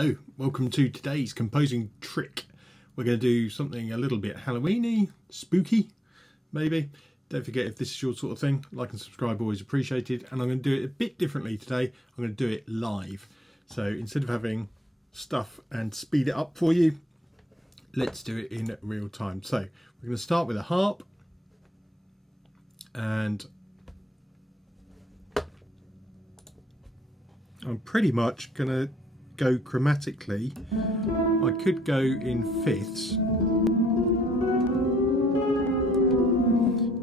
Hello, welcome to today's composing trick. We're going to do something a little bit Halloweeny, spooky, maybe. Don't forget, if this is your sort of thing, like and subscribe, always appreciated. And I'm going to do it a bit differently today. I'm going to do it live. So instead of having stuff and speed it up for you, let's do it in real time. So we're going to start with a harp. And I'm pretty much going to go chromatically. I could go in fifths.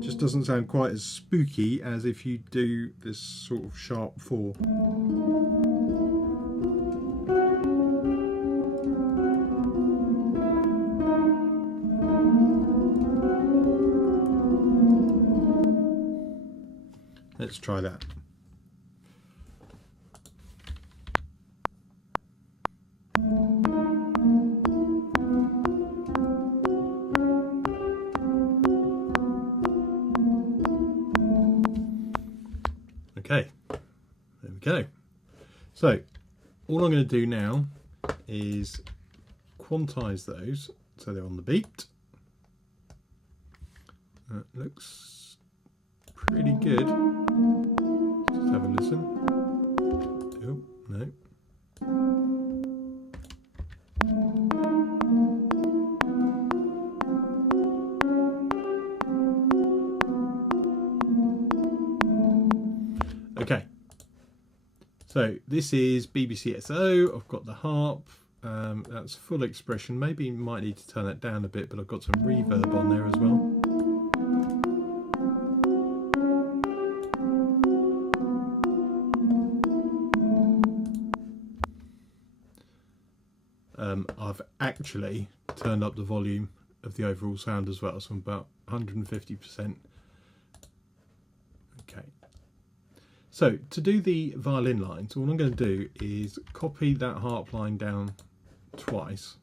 Just doesn't sound quite as spooky as if you do this sort of sharp four. Let's try that. Okay, there we go. So all I'm going to do now is quantize those so they're on the beat. That looks pretty good. Let's have a listen. Oh, no. Okay, so this is BBCSO. I've got the harp, that's full expression. Maybe might need to turn that down a bit, but I've got some reverb on there as well. I've actually turned up the volume of the overall sound as well, so I'm about 150%. Okay. So to do the violin lines, all I'm going to do is copy that harp line down twice.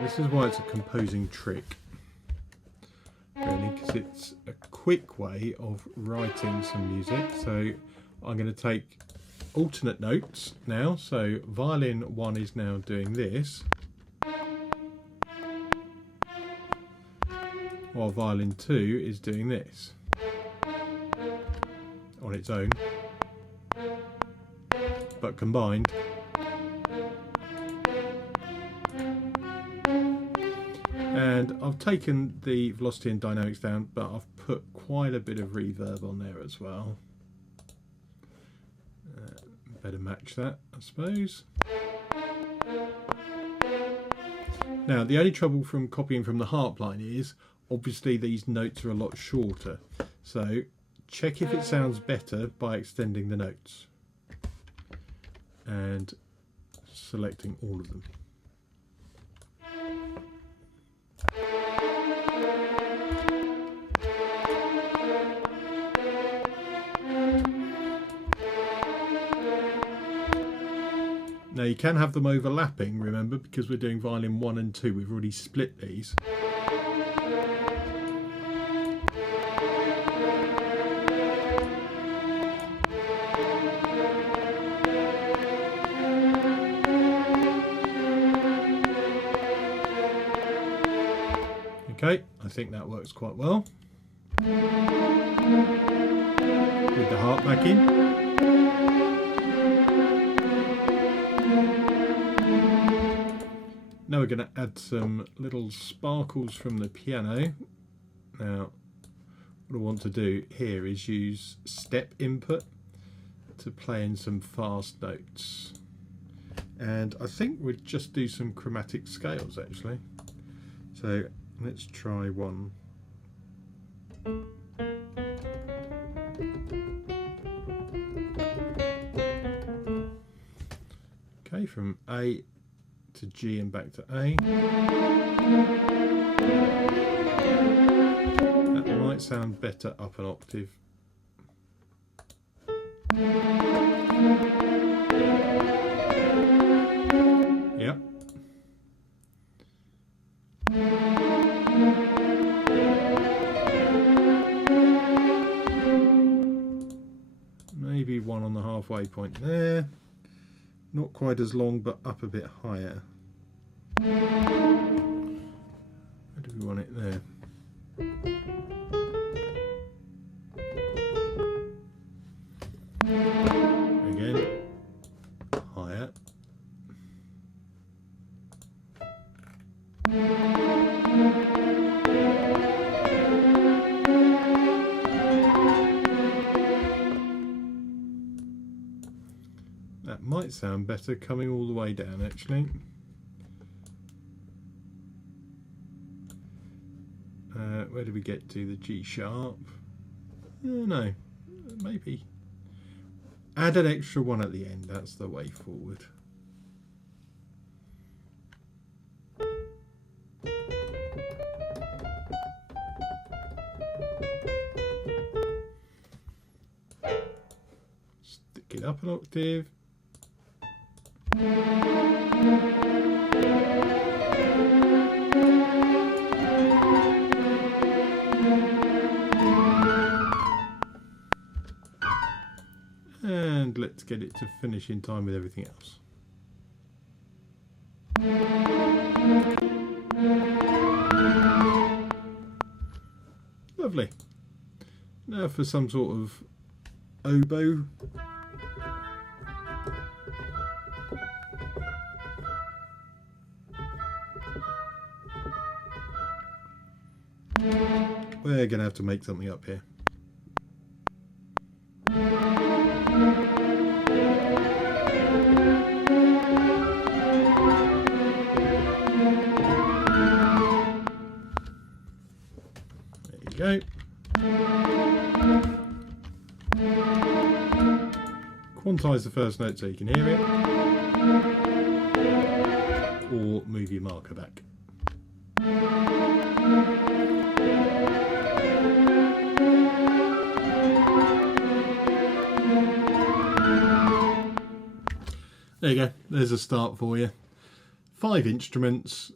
This is why it's a composing trick, really, because it's a quick way of writing some music. So I'm going to take alternate notes now. So violin 1 is now doing this, while violin 2 is doing this on its own, but combined. And I've taken the velocity and dynamics down, but I've put quite a bit of reverb on there as well. Better match that, I suppose. Now, the only trouble from copying from the harp line is, obviously these notes are a lot shorter. So check if it sounds better by extending the notes and selecting all of them. Now you can have them overlapping, remember, because we're doing violin 1 and 2, we've already split these. Okay, I think that works quite well. With the harp back in. Now we're going to add some little sparkles from the piano. Now, what I want to do here is use step input to play in some fast notes. And I think we'll just do some chromatic scales actually. So let's try one. Okay, from A to G and back to A. That might sound better up an octave. Yep. maybe one on the halfway point there. Not quite as long, but up a bit higher. Where do we want it there? Again, higher. That might sound better coming all the way down, actually. Where did we get to? The G sharp? No, maybe. Add an extra one at the end, that's the way forward. Stick it up an octave. And let's get it to finish in time with everything else. Lovely. Now for some sort of oboe. We're going to have to make something up here. There you go. Quantize the first note so you can hear it, or move your marker back. There you go, there's a start for you. 5 instruments,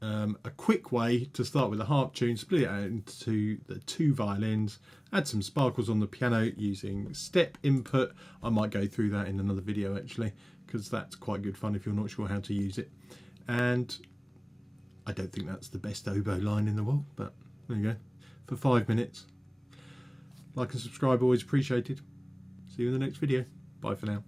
a quick way to start with a harp tune, split it out into the 2 violins, add some sparkles on the piano using step input. I might go through that in another video actually, because that's quite good fun if you're not sure how to use it. And I don't think that's the best oboe line in the world, but there you go, for 5 minutes. Like and subscribe, always appreciated. See you in the next video. Bye for now.